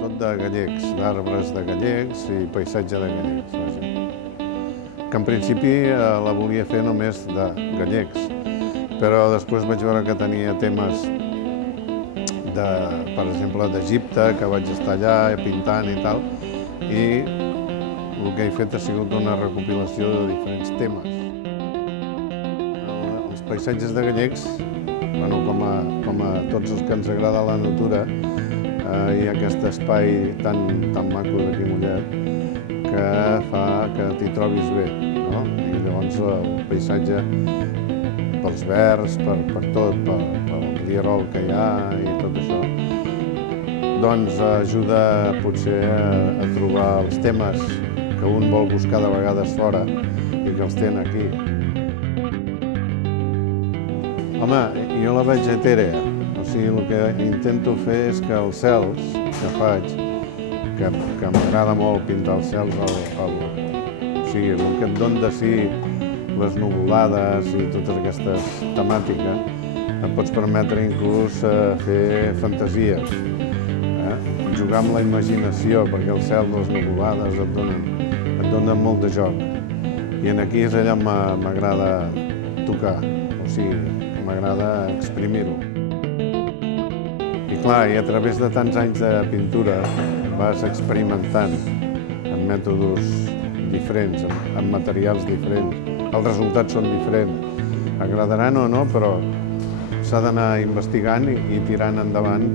sobretot de gallecs, d'arbres de gallecs i paisatge de gallecs. Que en principi la volia fer només de gallecs, però després vaig veure que tenia temes, per exemple, d'Egipte, que vaig estar allà pintant i tal, i el que he fet ha sigut una recopilació de diferents temes. Els paisatges de gallecs, com a tots els que ens agrada la natura, hi ha aquest espai tan maco d'aquí Mollet que fa que t'hi trobis bé, no? I llavors el paisatge, pels verds, per tot, pel rierol que hi ha i tot això, doncs ajuda potser a trobar els temes que un vol buscar de vegades fora i que els té aquí. Home, jo la veig etèrea, o sigui, el que intento fer és que els cels que faig, que m'agrada molt pintar els cels, o sigui, el que et dona de si les nuvolades i totes aquestes temàtiques, et pots permetre inclús fer fantasies, jugar amb la imaginació, perquè el cel, les nuvolades et donen molt de joc. I aquí és allà on m'agrada tocar, o sigui, m'agrada exprimir-ho. I clar, i a través de tants anys de pintura vas experimentant amb mètodes diferents, amb materials diferents. Els resultats són diferents. Agradaran o no, però s'ha d'anar investigant i tirant endavant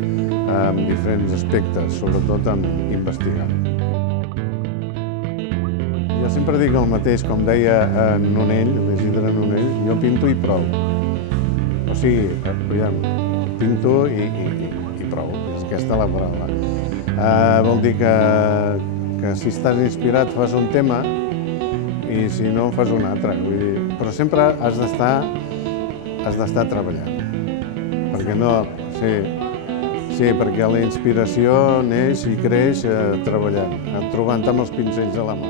amb diferents aspectes, sobretot amb investigant. Jo sempre dic el mateix, com deia Nonell, l'Isidre Nonell, jo pinto i prou. O sigui, pinto i prou, és aquesta la paraula. Vol dir que si estàs inspirat fas un tema i si no fas un altre. Però sempre has d'estar treballant. Perquè no... Sí, perquè la inspiració neix i creix treballant, trobant amb els pincells a la mà.